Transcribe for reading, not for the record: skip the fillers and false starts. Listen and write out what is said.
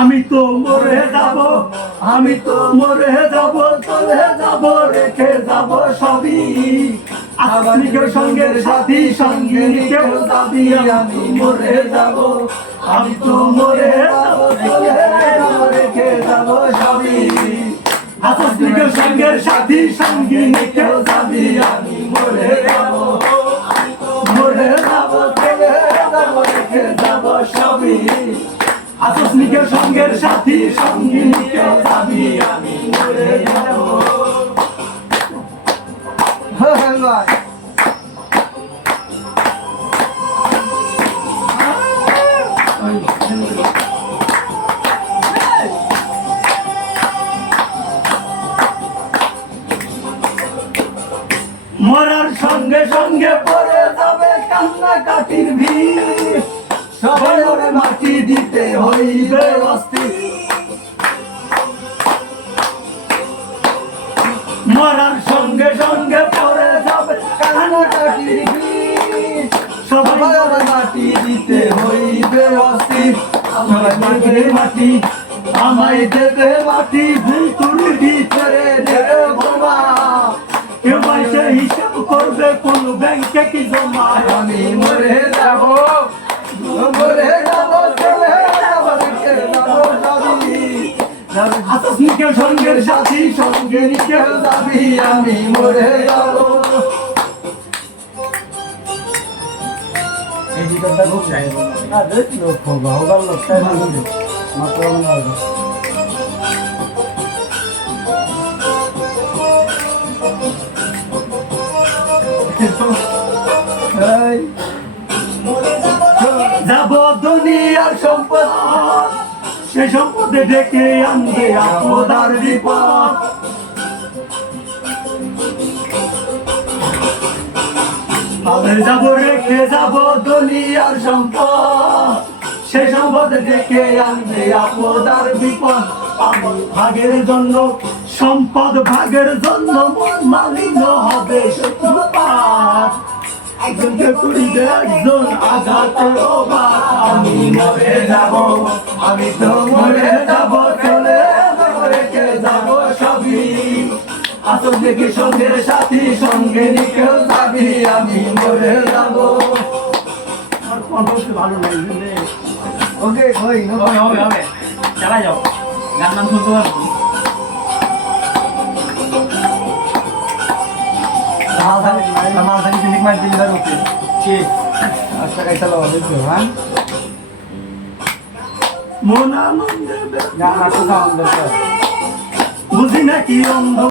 আমি তো মরে যাব, আমি তো মরে যাব, চলে যাব, রেখে যাব সবই। আত্মিকের সঙ্গের সাথী সঙ্গিনী কেউ যাবি, আমি মরে যাব, আমি তো মরে যাব, চলে যাব, রেখে যাব সবই। আত্মিকের সঙ্গের সাথী সঙ্গিনী কেউ যাবি, আমি মরে যাব, মরে যাব, চলে যাব, রেখে যাব সবই। আকস্মিকের সঙ্গের সাথী সঙ্গিনী কেউ যাবি, আমি মরে যাব। মরার সঙ্গে সঙ্গে পড়ে যাবে কান্নাকাটির ভিড়, সবাই ওরে মাটি দিতে হইবে অস্থির। মরার সঙ্গে সঙ্গে পড়ে যাবে কান্নাকাটির ভিড়, সবাই ওরে মাটি দিতে হইবে অস্থির। আমায় দেবে মাটি, আমায় দেবে মাটি, ভুতুড়ি ভিতরে দেবে বোমা। কেউ এসে হিসাব করবে কোন ব্যাংকে কি জমা। আমি মরে যাব, মরে যাব, চলে যাব, রেখে যাব সবই। আকস্মিকের সঙ্গের সাথী সঙ্গিনী কেউ যাবি, আমি মরে যাব। এই ভিতরটা খুব চাই না দেখলো ভগবান লোকটাই মাত্র যাব দুনিয়ার সম্পদ, সে সম্পদে ডেকে আনবে আপদ আর বিপদ। যাব, রেখে যাব দুনিয়ার সম্পদ, সে সম্পদে ডেকে আনবে আপদ আর বিপদ। আমি ভাগের জন্য সম্পদ, ভাগের জন্য মন মালিন্য হবে শত্রুপাত। একজনকে করিবে একজন আঘাতের অভাব। আমি মরে যাব, আমি তো মরে যাব, চলে যাব, রেখে যাব সবই। আসলে সঙ্গের সাথী সঙ্গিনী কেউ যাবি, আমি মরে যাব। আমার কণ্ঠ ভালো লাগবে। ওকে ওই হবে হবে হবে, চালা যাও, গান নাম শুনতে পারবো। আমার সাথে ক্লিক মার দিলে আর ওকে ঠিক আচ্ছা কাইতা লাও দেখো হ্যাঁ মন আনন্দে গান নাচো সাউন্ড দরকার বুঝি নাকি অন্ধ